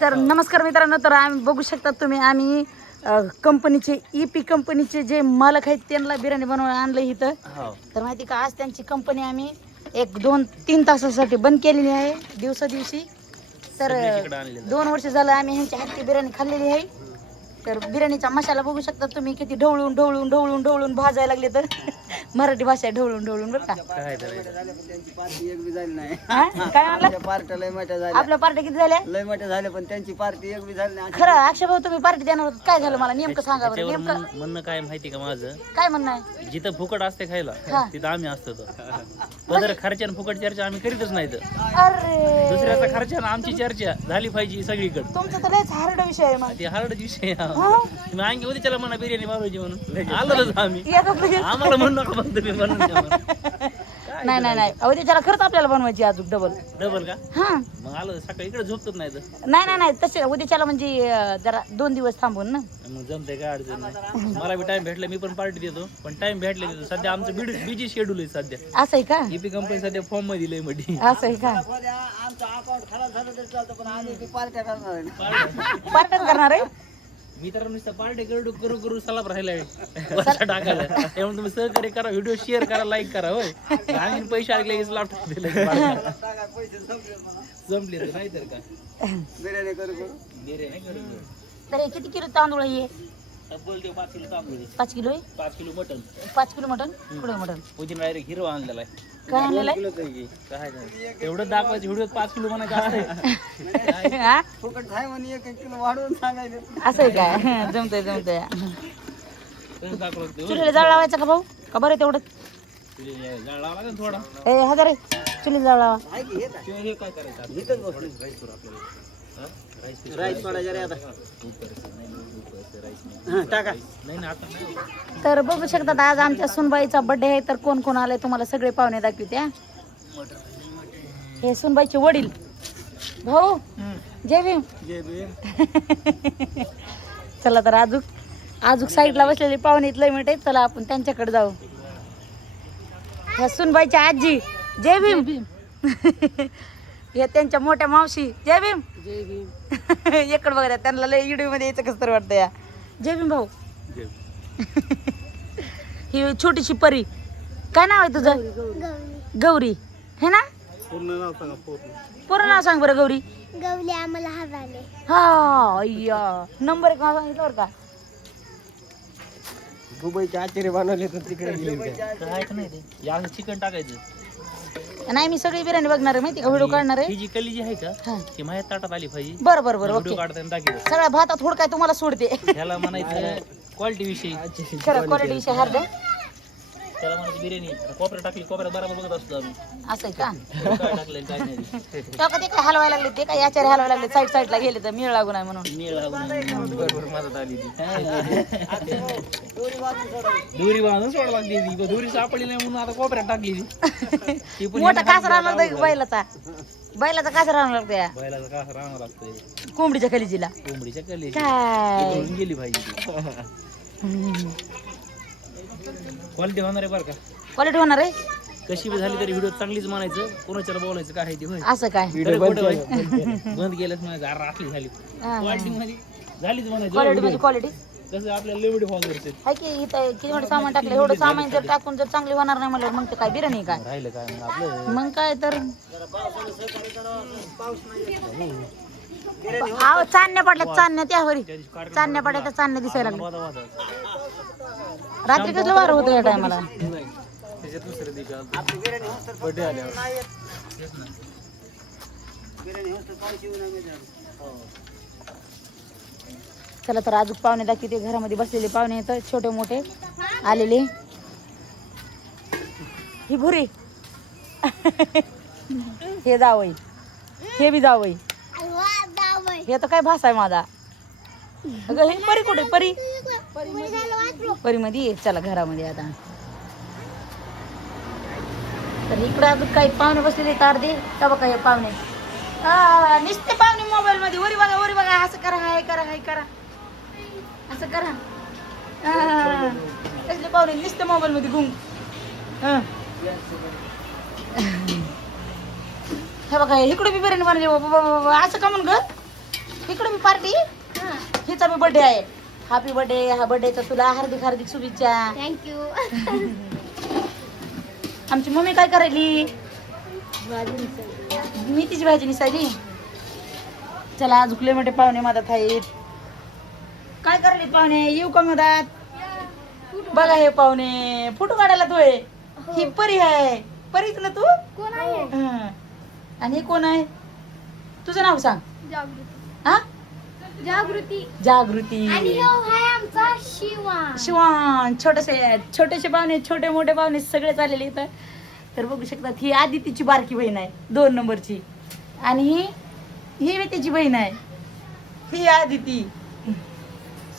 तर नमस्कार मित्रांनो, तर आम्ही बघू शकता तुम्ही, आम्ही कंपनीचे EP कंपनीचे जे मालक आहेत त्यांना बिर्याणी बनवायला आणलं इथं. तर माहिती का, आज त्यांची कंपनी आम्ही 1-2-3 तासासाठी बंद केलेली आहे दिवशी. तर 2 वर्ष झालं आम्ही ह्यांच्या हातची बिर्याणी खाल्लेली आहे. तर बिर्याणीचा मसाला बघू शकता तुम्ही, किती ढवळून भाजायला लागले. तर मराठी भाषा आहे ढवळून बरं का. काय म्हणलं, आपल्या पार्टी किती झाल्या? लय मोठ्या झाल्या, पण त्यांची पार्टी एक बी झाली नाही. खरं अक्षय भाऊ, तुम्ही पार्टी देणार होत, काय झालं मला नेमकं सांगा बरं. नेमकं म्हणणं काय माहिती का माझं, काय म्हणणं आहे? जिथं फुकट असते खायला हा. तिथं आम्ही असतो. पदर खर्चान फुकट चर्चा आम्ही करीतच नाही. अरे दुसऱ्याचा खर्चान आमची चर्चा झाली पाहिजे सगळीकडे. तुमचा तर लयच हार्ड विषय आहे मग. ते हार्ड विषय हा? तुम्ही अंगी होते त्याला म्हणा बिर्याणी मागवायची म्हणून आलोच आम्ही. येतात लगेच. आम्हाला म्हणू नका पण तुम्ही म्हणून नाही अहो, त्याच्याला खरंच आपल्याला बनवायची अजून डबल का. हा मग आलो सकाळी इकडे झोपतच नाही तर. नाही तसे उद्याच्याला म्हणजे जरा 2 दिवस थांबून ना. मग जमते काय अडचण नाही. मला बी टाइम भेटला मी पण पार्टी देतो, पण टाइम भेटले देतो. सध्या आमचं बिजी शेड्यूल आहे सध्या. असं आहे का? EP कंपनी सध्या फॉर्म मध्ये दिलंय मध्ये. असं आहे का? आमचं अकाउंट खराब झालं तरी चालतं, पण आम्ही ती पार्ट्या करणार आहे. पार्टच करणार आहे. मी तर नुसतं पार्टी करू सलाप राहिलाय टाकायला. त्यामुळे तुम्ही सहकार्य करा, व्हिडिओ शेअर करा, लाईक करा. होय, आणि पैसे आले लगेच लॅपटॉप दिले. जमले तर नाही तर का बिर्याणी करू बिर्याणी करू. तर हे किती किलो तांदूळ आहे? बोलते 5 किलो तांदूळ, 5 किलो आहे. 5 किलो मटन, 5 किलो मटन. कुठे मटन? उद्या डायरेक्ट हिरो आणलेला आहे. काय आणलेलं काय एवढं दाखवायचं व्हिडिओ 5 किलो म्हणायचं असतं. आहे? फुकट आहे म्हणे, 1 किलो वाढवून सांगायचं. असं आहे काय? जमतंय दाखवलं चुलीला जाळ लावायचा का भाऊ? का बरं तेवढं? जाळ लावा लागेल थोडा. ए हजार आहे, चुलीला जाळ लावा. आहे की हे हे काय करायचं इथंच बसलो. राईस सोडायचं रे आता. टाका. नाही ना आता नाही. तर बघू शकतात आज आमच्या सुनबाईचा बर्थडे आहे. तर कोण कोण आले तुम्हाला सगळे पाहुणे दाखवते. हे सुनबाईचे वडील भाऊ. जय भीम. जय भीम. चला तर आजूक साईडला बसलेले पाहुणे इथलं मिळते. चला आपण त्यांच्याकडे जाऊ. ह्या सुनबाईच्या आजी. जय भीम. हे त्यांच्या मोठ्या मावशी. जय भीम. जय भीम. इकडे बघा, त्यांना लय व्हिडिओ मध्ये यायचं कसं तर वाटतं या. जय भीम भाऊ. ही छोटीशी परी, काय नाव आहे तुझं? गौरी हे ना? पूर्ण नाव सांगा. पूर्ण नाव सांग बरं. गौरी आम्हाला हवाले. हा अय्या नंबर 1 नाव सांगितलं बरं का. दुबईचे आचार्य बनवले तर तिकडे गेले. काय नाही ते या चिकन टाकायचं. नाही, मी सगळी बिर्याणी बघणार आहे माहिती का, व्हिडिओ काढणार आहे. ही जी कली जी आहे का हा. ती माझ्या ताटात आली पाहिजे. बरं व्हिडिओ ओके. काढताना दाखवतो. सगळ्या भातात थोडं काय तुम्हाला सोडते. त्याला म्हणायचं क्वालिटी विषयी. खरं क्वालिटी विषय हार्ड आहे. त्याला म्हणायचं बिर्याणी कोपऱ्यात टाकली, कोपऱ्यात बरोबर बघत असतो आम्ही असं आहे का? काय टाकलं काय नाही. तेव्हा ते काय हलवायला लागले, ते काय आचार्य हलवायला लागले, साईडला गेले तर मिळ लागू नाही म्हणून. नीळ बरोबर मदत आली ती. दोरी बांधून सोड लागली ती. दोरी सापडली नाही म्हणून आता कोपऱ्यात टाकली ती. पण मोठा कासरा आणला लागतो बैलाचा कासरा आणला लागतो. बैलाचा कास राहणार लागतोय कोंबडीच्या खलीजीला. कोंबडीच्या कली काय गेली पाहिजे. क्वालिटी होणार आहे बरं का. क्वालिटी होणार आहे. कशी बी झाली तरी व्हिडिओ चांगलीच म्हणायचं. कोणाच्याला बोलायचं काय आहे ते होय. असं काय? बंद केलंच म्हणायचं. अरे राखली झाली क्वालिटी मध्ये झालीच म्हणायचं. क्वालिटी म्हणजे क्वालिटी कसं आपल्याला एवढे फॉलोअर्स आहेत. आहे की इथं किती मोठं सामान टाकलं. एवढं सामान जर टाकून जर चांगली होणार नाही म्हणलं मग ते काय बिर्याणी काय? राहिलं काय मग आपलं. मग काय तर आहो चांदण्या पडल्या, चांदण्या त्यावरी चांदण्या पडल्या तर चांदण्या दिसायला लागल्या. रात्री कसलं वारं होतं या टायमाला. त्याच्यात दुसऱ्या दिवशी आपली बिर्याणी होतं बर्थडे आल्यावर बिर्याणी होतं पाऊस येऊ नये. चला तर अजून पाहुणे दाखवते. घरामध्ये बसलेले पाहुणे येतात छोटे मोठे आलेले. ही भुरी हे जावई, हे बी जावई. हे तर काय भाषा आहे माझा. अगं हे परी कुठे? परी मध्ये ये. चला घरामध्ये आता. तर इकडे अजून काही पाहुणे बसलेले तार दे का बघा. हे पाहुणे नुसते पाहुणे मोबाईल मध्ये वरी बघा असं करा, हाय करा असं करा. कसले पाहुणे नुसते मोबाईल मध्ये गुंग. हे बघा इकडे बी बिर्याणी बनवली बाबा, असं का म्हण ग इकडे बी पार्टी हिचा बी बर्थडे आहे. Happy birthday. हा बर्थडेचा तुला हार्दिक हार्दिक शुभेच्छा. थँक्यू. आमची मम्मी काय करायली? मेथीची भाजी निसायली. चला झुकले मोठे पाहुणे मदत आहेत. काय करायले पाहुणे? येऊ का मदत? बघा हे पाहुणे फोटो काढायला तोय. ही परी आहे. परीच ना तू? कोण आहे? हं. आणि हे कोण आहे? तुझं नाव सांग. जागृती. हा जागृती. जागृती. आणि हो हाय आमचा शिवा. शिवान. छोटेसे पाहुणे छोटे मोठे पाहुणे सगळे चाललेले इथं. तर बघू शकतात ही आदितीची बारकी बहीण आहे 2 नंबरची. आणि ही मी तिची बहीण आहे. ही आदिती.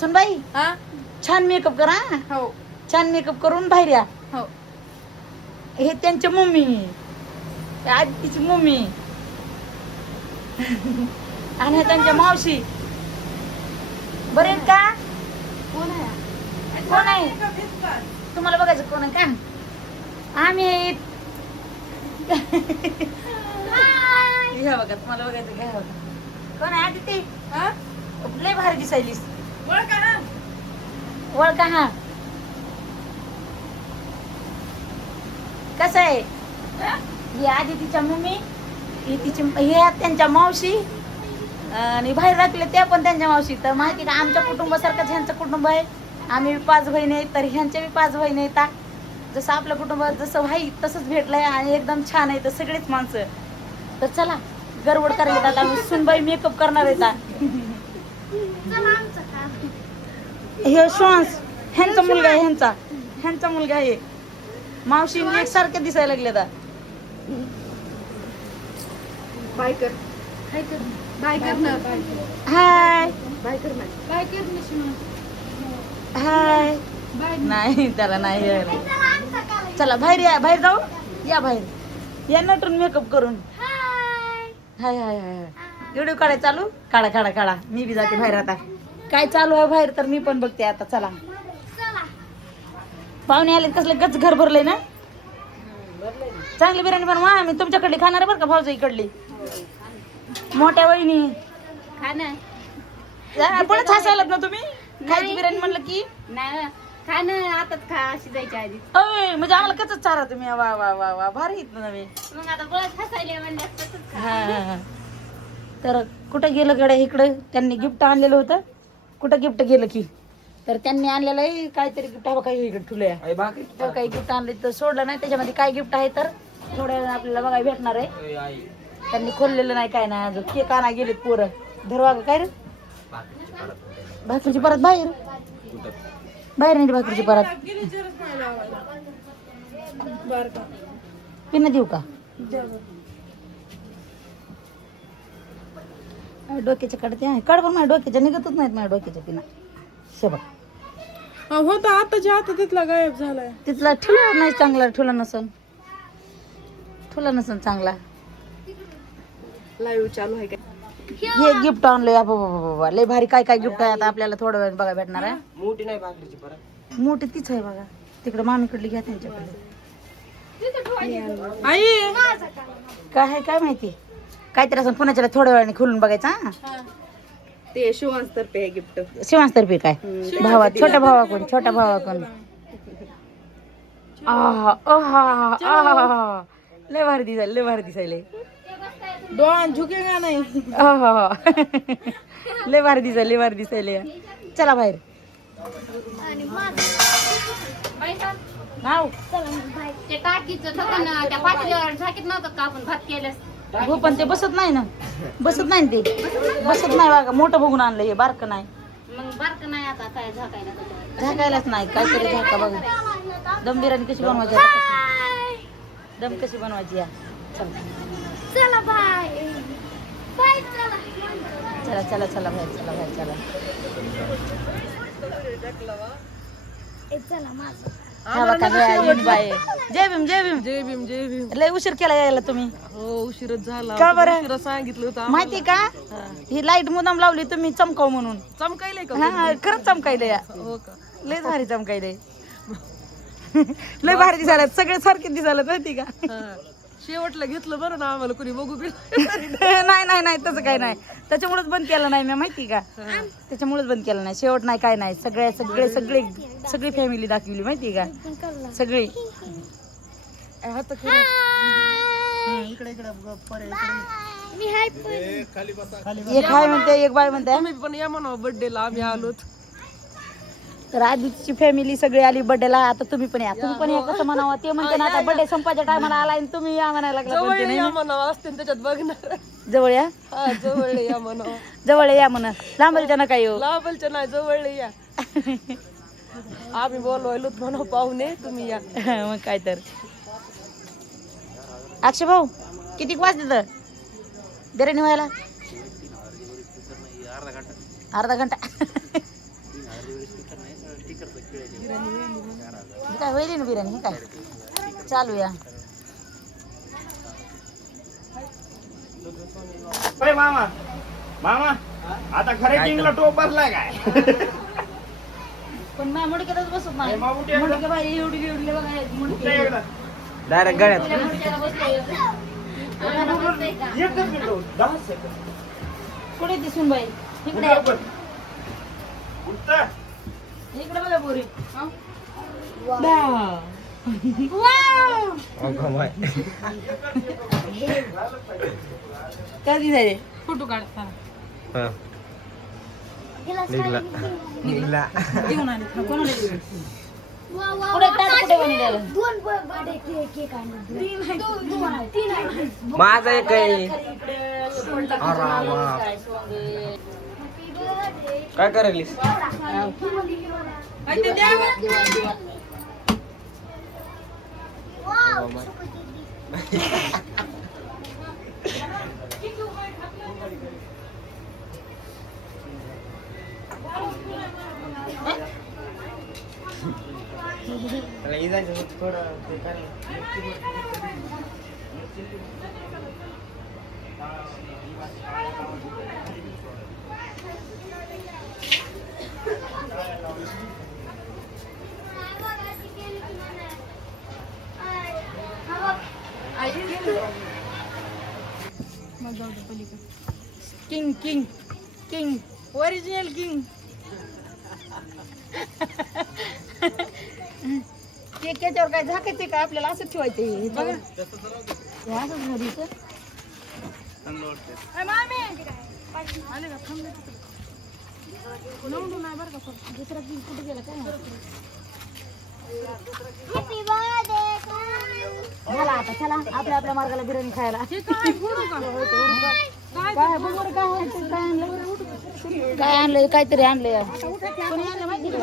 सुनबाई छान मेकअप करा. हो छान मेकअप करून बाहेर या. हो. हे त्यांच्या मम्मी, आदितीची मम्मी. आणि हे त्यांच्या मावशी. बरे आहेत का? कोण आहे? कोण आहे? तुम्हाला बघायचं कोण आहे का? आम्ही आहेत. घ्या बघा तुम्हाला बघायचं घ्या बघा. कोण आहे आदिती? लय भारी दिसायलीस. ओळखा हा. कसं आहे? ही आदितीच्या मम्मी, ही तिची हे त्यांच्या मावशी आणि बाहेर राखले त्या पण त्यांच्या मावशी. तर माहिती का आमच्या कुटुंबासारखंच ह्यांचं कुटुंब आहे. आम्ही 5 बहिणी आहेत तर ह्यांच्या बी 5 बहिणी येतात. जसं आपल्या कुटुंबात जसं भाई तसंच भेटलंय आणि एकदम छान आहे तर सगळेच माणसं. तर चला गडबड करायला येतात. आम्ही सुनबाई मेकअप करणार येतात. हे श्वास ह्यांचा मुलगा आहे. ह्यांचा मुलगा आहे. मावशी एकसारखे दिसायला लागले आता. बाय कर. बाय कर ना. हाय बाय कर ना. बाय कर ना. हाय. नाही त्याला नाही यायला. चला बाहेर या. बाहेर जाऊ या. बाहेर या नटून मेकअप करून. हाय हाय हाय. व्हिडिओ काढायला चालू. काढा. मी बी जाते बाहेर आता. काय चालू आहे बाहेर तर मी पण बघते आता. चला पाहुणे आले कसले गच घर भरले ना. चांगली बिर्याणी बनवा. मी तुमच्याकडली खाणार बरं का भाऊजा इकडली. मोठ्या वहिनी पणच हसायलात ना तुम्ही. खायची बिर्याणी म्हणलं की नाही खा ना आताच खा शिजायच्या आधी. अय म्हणजे आम्हाला कच चारा तुम्ही. वा वा वा वा भारी येत ना तुम्ही. मग आता बोलत हसायला म्हणलं तसंच खा. हा. तर कुठं गेलं गड्या इकडं त्यांनी गिफ्ट आणलेलं होतं. कुठं गिफ्ट गेलं की तर त्यांनी आणलेलं आहे काहीतरी गिफ्ट. हवं काही इकडे ठुलं तर काही गिफ्ट आणले तर सोडलं नाही. त्याच्यामध्ये काय गिफ्ट आहे तर थोड्या वेळाने आपल्याला बघायला भेटणार आहे. त्यांनी खोललेलं नाही काय नाही अजून. केक आणा गेलेत पोरं. धरवा काय रे भाकरीची परत बाहेर नाही भाकरीची परत. पिना देऊ का? डोक्याच्या काढते. काढ पण माझ्या डोक्याच्या निघतच नाहीत माझ्या डोक्याच्या पिना. शेबक होता आताच्या आता तिथला गायब झालाय. तिथला ठुला नाही चांगला. ठुला नसन चांगला. लाईव्ह चालू आहे काय? हे गिफ्ट आणलंय बाबा. लय भारी काय गिफ्ट आहे आता आपल्याला थोडं वेळ बघा भेटणार आहे. मोठी नाही भाकरीची परत. मोठी तीच आहे बघा. तिकडे मामीकडली घ्या त्यांच्याकडे. आई काय आहे काय माहिती. काहीतरी असं पुण्याच्या थोड्या वेळाने खोलून बघायचं. हा ते शिवांस तर्फे गिफ्ट. शिवांतर्फे काय भावा छोट्या भावाकडून. लय भारी दिसायले. डोळ्यात झुकेगा नाही. लय भारी दिसायले. चला बाहेर. नाव ते टाकीचं ठिकाण त्या पातेल्यावर झाकीत नव्हतं का आपण भात केल्यास. हो पण ते बसत नाही ना ते. बसत नाही बघा. मोठं बघून आणलं हे बारकं नाही. मग बारकं नाही आता काय झाकायला त्याच्यावर. झाकायलाच नाही. काहीतरी झाका बघा. दम बिर्याणी कशी बनवायची आता? दम कशी बनवायची या. चला बाय बाय. चला बाहेर चला. चला माझं. हा बघा बाय. जय भीम. जय भीम. लय उशीर केला यायला तुम्ही. हो उशीरच झाला. का बरं? उशिरा सांगितलं होतं माहिती का ही लाईट मुदाम लावली तुम्ही चमकाव म्हणून. चमकायलंय का? हा खरंच चमकायले. हो का? लय भारी चमकायले. लय भारी दिसायला. सगळे सारखे दिसायला माहिती का. हा. शेवटला घेतलं बरं ना आम्हाला कोणी बघू बी नाही नाही नाही तसं काही नाही, त्याच्यामुळेच बंद केलं नाही मी, माहिती का, त्याच्यामुळेच बंद केलं नाही. शेवट नाही काय नाही, सगळी फॅमिली दाखवली, माहिती का, सगळी. आता एक हाय म्हणते, एक बाय म्हणते. तुम्ही पण या म्हणा बर्थडेला, आम्ही आलोत. तर आधीची फॅमिली सगळी आली बर्थडेला, आता तुम्ही पण या, तुम्ही पण या, कसं म्हणावं ते म्हणते ना. आता बर्थडे संपायच्या टायमाला आला आणि तुम्ही या म्हणायला लागला, जवळ या म्हणावं असते त्याच्यात बघणार. जवळ या, हा जवळ या म्हणावं, जवळ या म्हणा, लांबलच्या नका येऊ. लांबलच्या नाही जवळ या. आम्ही बोलवायलोत म्हणा पाहुणे, तुम्ही या. मग काय तर. अक्षय भाऊ किती वाजले तर बिर्याणी व्हायला? अर्धा घंटा. काय होईल ना बिर्याणी, काय चालू या. मामा मामा आता खरे किंगला टोप बसलाय काय? पण मग मुडक्यातच बसत नाही, मुडके बाई एवढी एवढी बघा, मुडके डायरेक्ट गळ्यात. मुडक्याला बसलोय. एकच मिनिट, 10 सेकंद. कुठे दिसून बाई, इकडे उठता. इकडे बघा पोरी. काय दिसायले फोटो काढता निघला देऊन आले. कोणाला देऊ? कुठे ताट कुठे बनवलेलं? माझा एक आहे. काय करायलीस? थोडं king king king original king. Cake याच्यावर काय झाकायचे का आपल्याला असंच ठेवायचं हे बघा. हे असंच घरीचं. दुसरा किंग कुठे गेला काय माहिती. झाला आता, चला आपल्या आपल्या मार्गाला बिर्याणी खायला. काय बघ बरं, काय आहे, काय आणलं, काय आणलंय, काहीतरी आणलंय. कोणी आणलं माहिती का?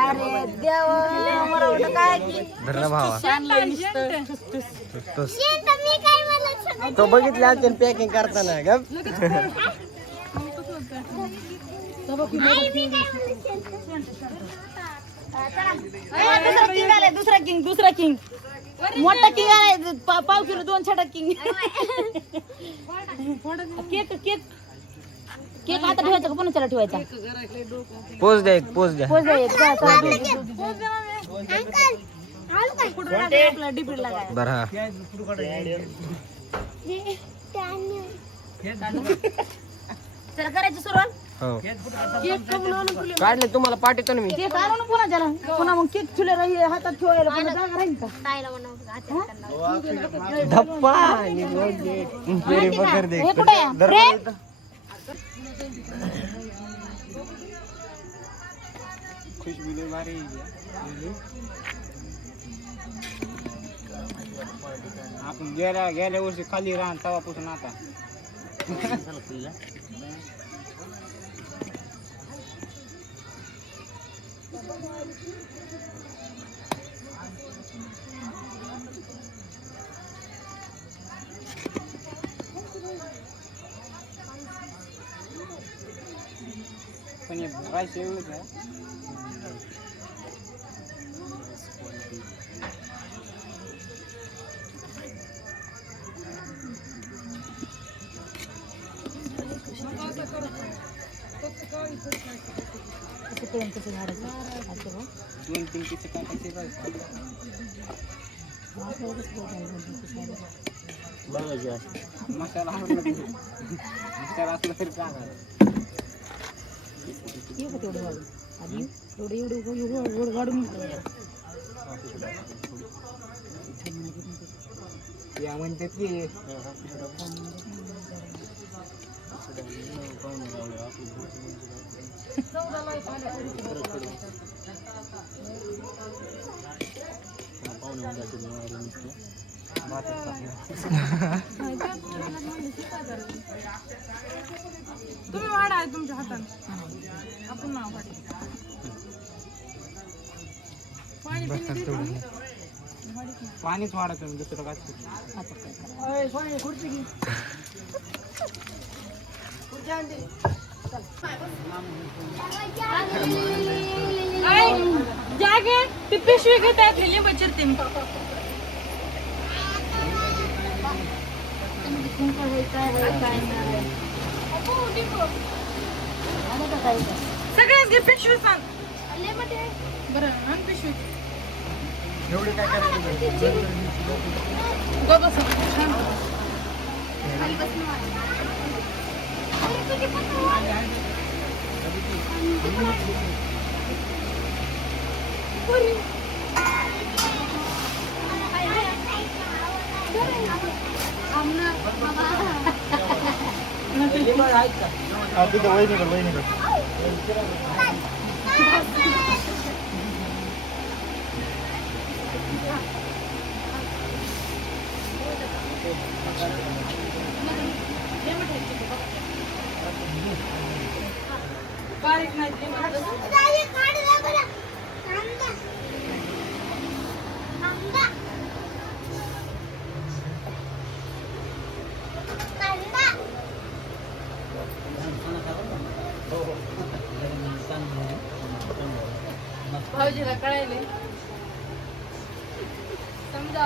अरे देवा, मला वाटलं काय की आणलंय नुसतं. तो बघितल्या पॅकिंग करताना ग. दुसरा किंग मोठा किंग आलाय, पाव किलो 2 छोटा किंग. केक केक केक आता ठेवायचा का पुन्हा ठेवायचा? पोच द्या, पोच द्या. पोच द्या. बरं चला करायची सुरुवात. हो काढले तुम्हाला पाठवतो ना मी. केक आणू ना पुन्हा त्याला, पुन्हा मग केक ठेवले राहिले हातात ठेवायला पुन्हा जागा राहील का? धप्पा हे कुठे आहे? ब्रेड? आपण गेल्या वर्षी खाली राहून तवापासून आता पण राईस एवढंच आहे. कसं कळून कसं झाडायचं असं बघ. 2-3 पिसे टाकायचे आपल्याला कसं कळतं 2-3 piece झाडायचं? बघायचे असे मसाला आवडला तरी मसाला असला तरी टाकायचा ये का तेवढं वाढून आधी एवढं वाढून या म्हणतात की तुम्ही वाढा आहे तुमच्या हाताने आपण नाव वाढ पाणी पिणी देतो मी. पाणीच वाढत आहे दुसरं काय जागे ती पिशवी घेत आहे लिंब चिरते मी. सगळ्याच घे पिशवी सांग बरं आण पिशवी एवढे काय करायचं गो बस तिथं वहिनीकडे बारीक नाही भाऊजीला कळायले समजा